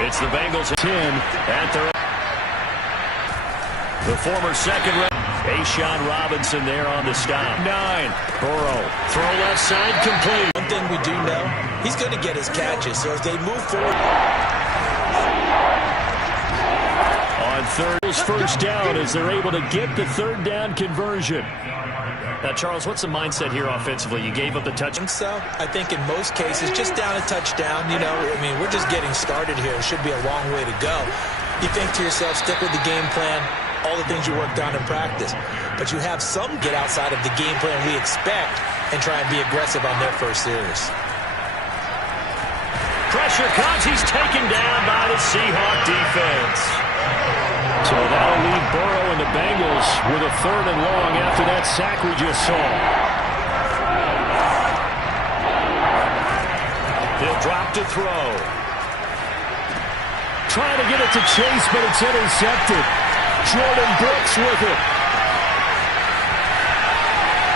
It's the Bengals 10 at their... The former second round. Ashawn Robinson there on the stop. 9. Burrow. Throw left side complete. One thing we do know, he's going to get his catches. So as they move forward. On third, first down as they're able to get the third down conversion. Now, Charles, what's the mindset here offensively? You gave up the touch. So I think in most cases, just down a touchdown, you know, I mean, we're just getting started here. It should be a long way to go. You think to yourself, stick with the game plan, all the things you worked on in practice. But you have some get outside of the game plan we expect and try and be aggressive on their first series. Pressure comes. He's taken down by the Seahawk defense. So that'll leave Burrow and the Bengals with a 3rd and long after that sack we just saw. He'll drop to throw. Trying to get it to Chase, but it's intercepted. Jordan Brooks with it.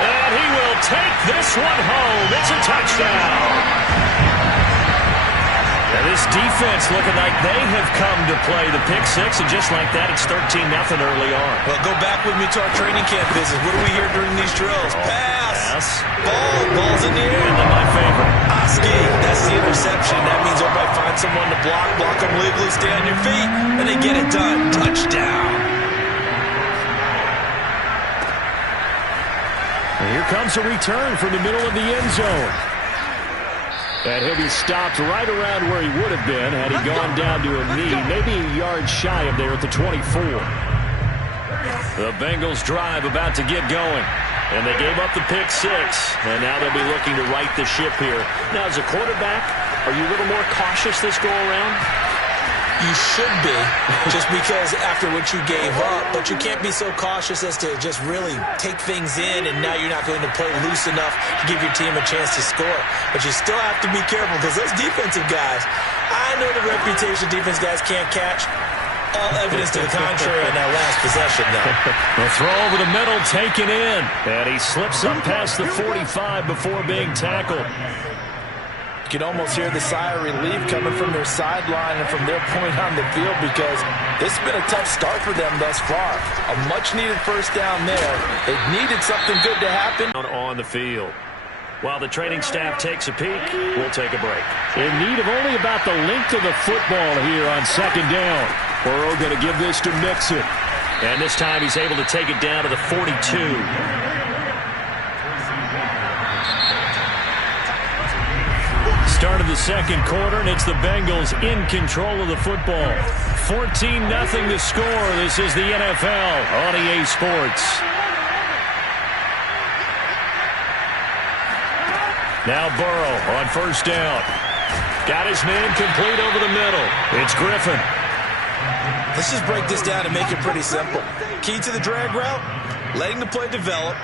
And he will take this one home. It's a touchdown. And this defense looking like they have come to play the pick six, and just like that, it's 13-0 early on. Well, go back with me to our training camp visit. What do we hear during these drills? Pass. Ball's in the air. And then my favorite. Oski, that's the interception. That means everybody find someone to block them legally, stay on your feet, and they get it done. Touchdown. And here comes a return from the middle of the end zone. And he'll be stopped right around where he would have been had he gone down to a knee, maybe a yard shy of there at the 24. The Bengals drive about to get going. And they gave up the pick six, and now they'll be looking to right the ship here. Now, as a quarterback, are you a little more cautious this go-around? You should be, just because after what you gave up, but you can't be so cautious as to just really take things in, and now you're not going to play loose enough to give your team a chance to score. But you still have to be careful, because those defensive guys, I know the reputation defense guys can't catch. All evidence to the contrary in that last possession, though. The throw over the middle taken in, and he slips up past the 45 before being tackled. You can almost hear the sigh of relief coming from their sideline and from their point on the field, because this has been a tough start for them thus far. A much-needed first down there. It needed something good to happen. On the field. While the training staff takes a peek, we'll take a break. In need of only about the length of the football here on second down. Burrow going to give this to Mixon. And this time he's able to take it down to the 42. Start of the second quarter, and it's the Bengals in control of the football. 14-0 the score. This is the NFL on EA Sports. Now Burrow on first down. Got his man complete over the middle. It's Griffin. Let's just break this down and make it pretty simple. Key to the drag route, letting the play develop,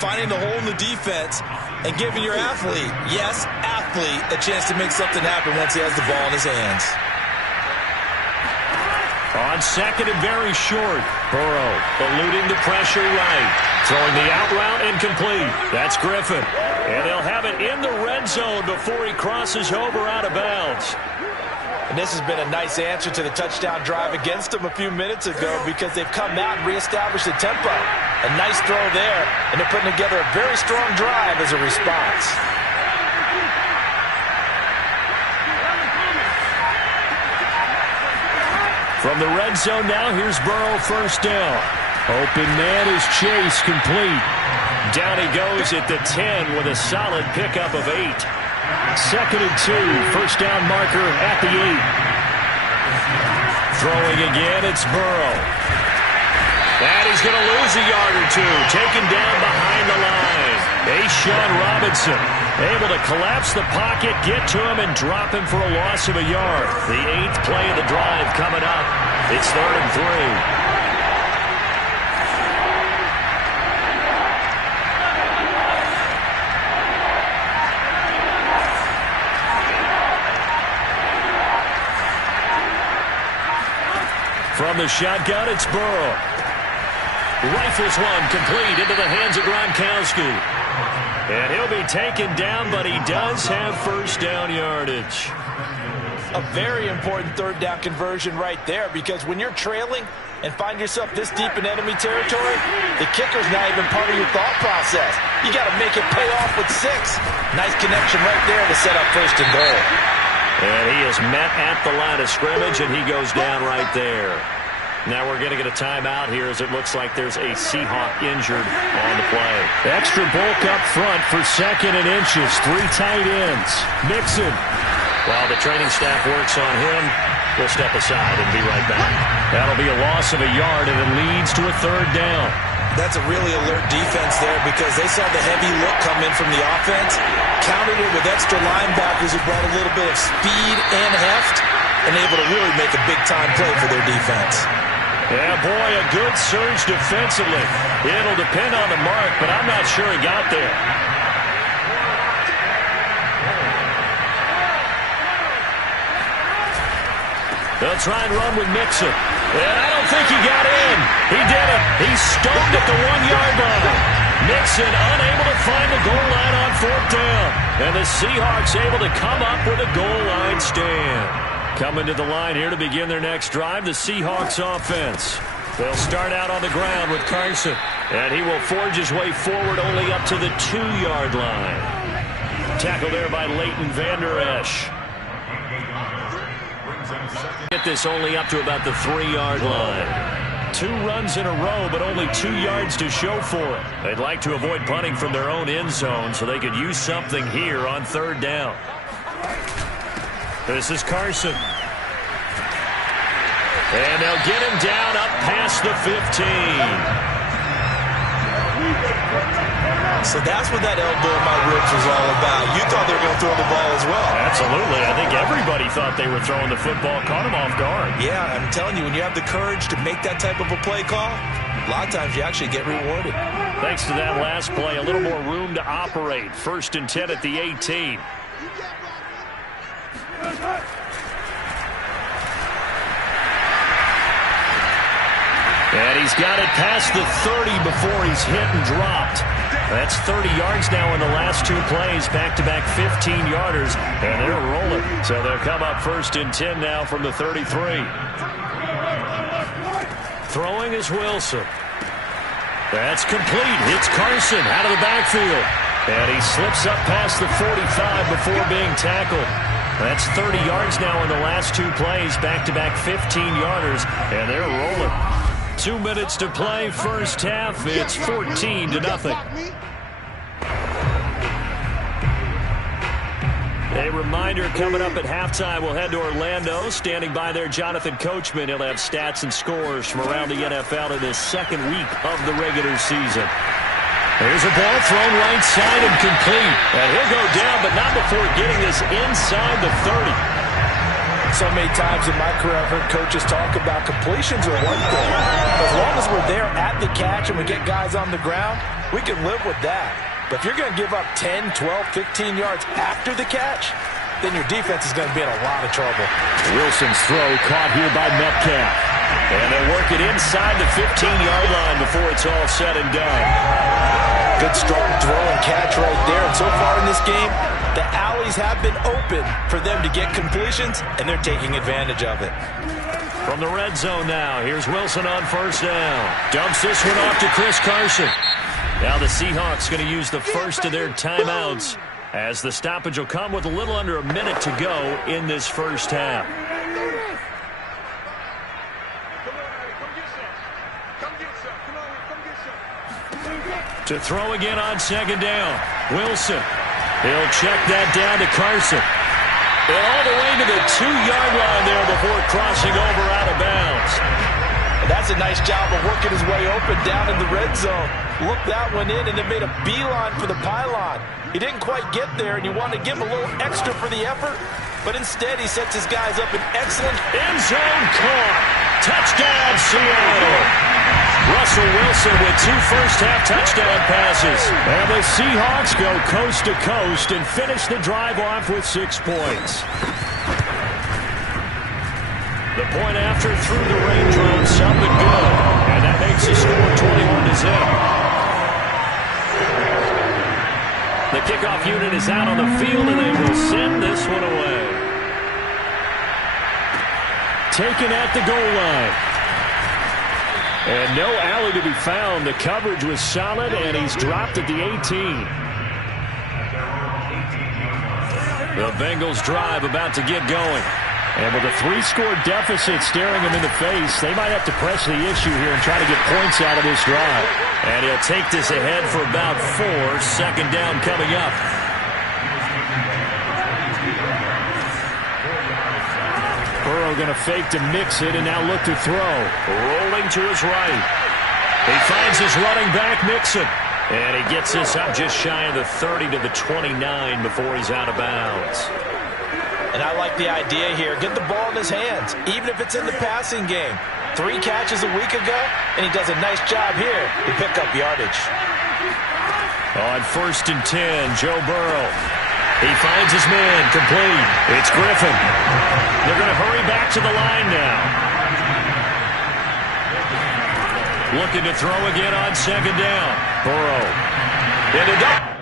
finding the hole in the defense, and giving your athlete, yes, athlete, a chance to make something happen once he has the ball in his hands. On second and very short, Burrow eluding the pressure right. Throwing the out route incomplete. That's Griffin. And they'll have it in the red zone before he crosses over out of bounds. And this has been a nice answer to the touchdown drive against them a few minutes ago, because they've come out and reestablished the tempo. A nice throw there, and they're putting together a very strong drive as a response. From the red zone now, here's Burrow first down. Open man is Chase, complete. Down he goes at the 10 with a solid pickup of 8. Second and 2, first down marker at the 8. Throwing again, it's Burrow. And he's going to lose a yard or two, taken down behind the line. Ashawn Robinson able to collapse the pocket, get to him, and drop him for a loss of a yard. The 8th play of the drive coming up. It's 3rd and 3. From the shotgun, it's Burrow. Rifles one complete into the hands of Gronkowski. And he'll be taken down, but he does have first down yardage. a very important third down conversion right there, because when you're trailing and find yourself this deep in enemy territory, the kicker's not even part of your thought process. You got to make it pay off with 6. Nice connection right there to set up 1st and goal. And he is met at the line of scrimmage, and he goes down right there. Now we're going to get a timeout here, as it looks like there's a Seahawk injured on the play. Extra bulk up front for 2nd and inches. 3 tight ends. Mixon. While the training staff works on him, we'll step aside and be right back. That'll be a loss of a yard, and it leads to a 3rd down. That's a really alert defense there, because they saw the heavy look come in from the offense, countered it with extra linebackers who brought a little bit of speed and heft, and able to really make a big-time play for their defense. Yeah, boy, a good surge defensively. It'll depend on the mark, but I'm not sure he got there. They'll try and run with Mixon. And I don't think he got in. He did it. He's stoned at the 1-yard line. Mixon unable to find the goal line on 4th down. And the Seahawks able to come up with a goal line stand. Coming to the line here to begin their next drive, the Seahawks offense. They'll start out on the ground with Carson. And he will forge his way forward only up to the 2-yard line. Tackle there by Leighton Vander Esch. Get this only up to about the 3-yard line. 2 runs in a row, but only 2 yards to show for it. They'd like to avoid punting from their own end zone so they could use something here on 3rd down. This is Carson. And they'll get him down up past the 15. So that's what that elbow in my ribs was all about. You thought they were going to throw the ball as well. Absolutely. I think everybody thought they were throwing the football, caught him off guard. Yeah, I'm telling you, when you have the courage to make that type of a play call, a lot of times you actually get rewarded. Thanks to that last play, a little more room to operate. 1st and 10 at the 18. And he's got it past the 30 before he's hit and dropped. That's 30 yards now in the last 2 plays, back-to-back 15-yarders, and they're rolling. So they'll come up 1st and 10 now from the 33. Throwing is Wilson. That's complete. It's Carson out of the backfield. And he slips up past the 45 before being tackled. That's 30 yards now in the last 2 plays, back-to-back 15-yarders, and they're rolling. 2 minutes to play, 1st half. It's 14-0. A reminder, coming up at halftime, we'll head to Orlando. Standing by there, Jonathan Coachman. He'll have stats and scores from around the NFL in this 2nd week of the regular season. Here's a ball thrown right side and complete. And he'll go down, but not before getting this inside the 30. So many times in my career I've heard coaches talk about completions are one thing. As long as we're there at the catch and we get guys on the ground, we can live with that. But if you're going to give up 10, 12, 15 yards after the catch, then your defense is going to be in a lot of trouble. Wilson's throw caught here by Metcalf. And they'll work it inside the 15-yard line before it's all said and done. Good strong throw and catch right there. And so far in this game, the alleys have been open for them to get completions, and they're taking advantage of it. From the red zone now, here's Wilson on 1st down. Dumps this one off to Chris Carson. Now the Seahawks going to use the first of their timeouts, as the stoppage will come with a little under a minute to go in this 1st half. To throw again on 2nd down. Wilson. He'll check that down to Carson. And all the way to the 2-yard line there before crossing over out of bounds. And that's a nice job of working his way open down in the red zone. Looked that one in, and it made a beeline for the pylon. He didn't quite get there, and you wanted to give him a little extra for the effort. But instead, he sets his guys up in excellent end zone caught. Touchdown, Seattle. Russell Wilson with 2 first-half touchdown passes. And the Seahawks go coast to coast and finish the drive off with 6 points. The point after through the raindrops, something good. And that makes the score 21-0. The kickoff unit is out on the field, and they will send this one away. taken at the goal line. And no alley to be found. The coverage was solid, and he's dropped at the 18. The Bengals drive about to get going. And with a 3-score deficit staring him in the face, they might have to press the issue here and try to get points out of this drive. And he'll take this ahead for about 4. Second down coming up. Burrow going to fake to mix it and now look to throw. Rolling to his right. He finds his running back, Mixon. And he gets this up just shy of the 30 to the 29 before he's out of bounds. And I like the idea here. Get the ball in his hands, even if it's in the passing game. 3 catches a week ago, and he does a nice job here to pick up yardage. On 1st and 10, Joe Burrow. He finds his man, complete. It's Griffin. They're going to hurry back to the line now. Looking to throw again on 2nd down. Burrow. And it up.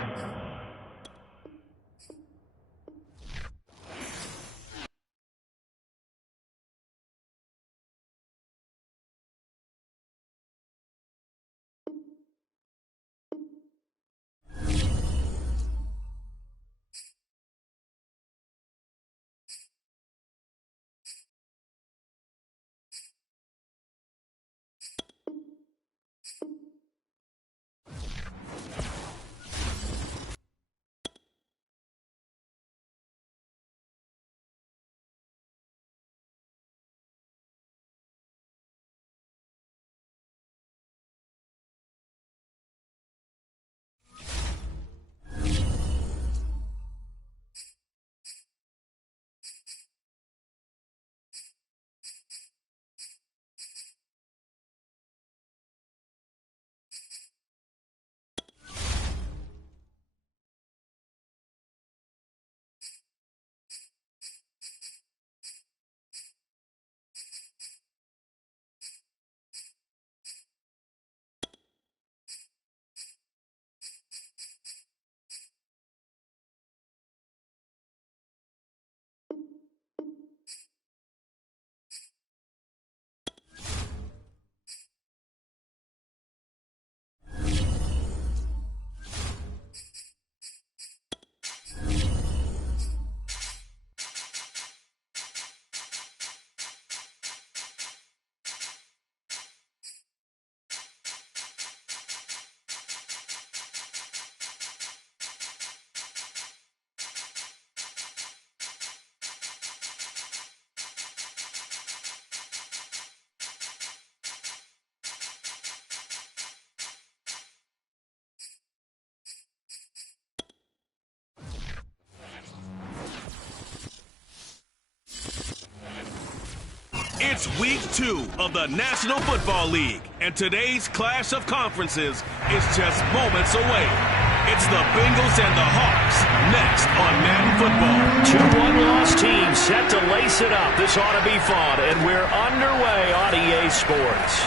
It's week 2 of the National Football League, and today's clash of conferences is just moments away. It's the Bengals and the Hawks next on Madden Football. 2 one-loss teams set to lace it up. This ought to be fun, and we're underway on EA Sports.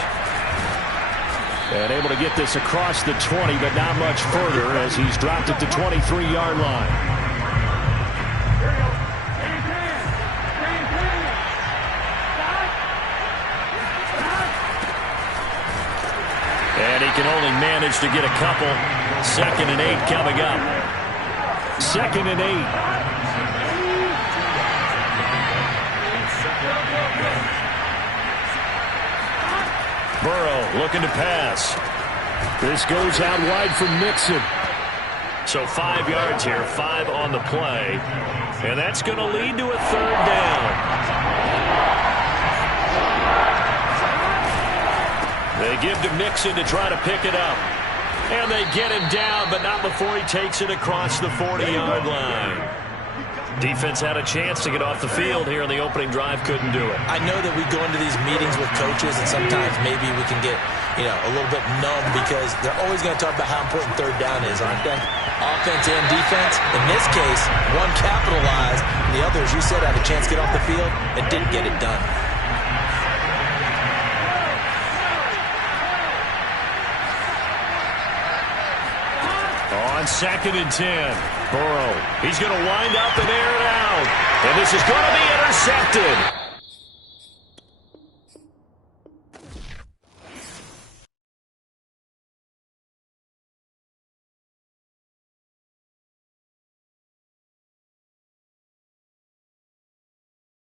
And able to get this across the 20, but not much further as he's dropped it to 23-yard line. And he can only manage to get a couple. 2nd and 8 coming up. 2nd and 8. Burrow looking to pass. This goes out wide for Mixon. So 5 yards here, 5 on the play. And that's going to lead to a 3rd down. They give to Mixon to try to pick it up. And they get him down, but not before he takes it across the 40-yard line. Defense had a chance to get off the field here in the opening drive, couldn't do it. I know that we go into these meetings with coaches, and sometimes maybe we can get, a little bit numb because they're always going to talk about how important 3rd down is, aren't they? Offense and defense. In this case, one capitalized, and the other, as you said, had a chance to get off the field and didn't get it done. On 2nd and 10, Burrow. He's going to wind up and air it out. And this is going to be intercepted.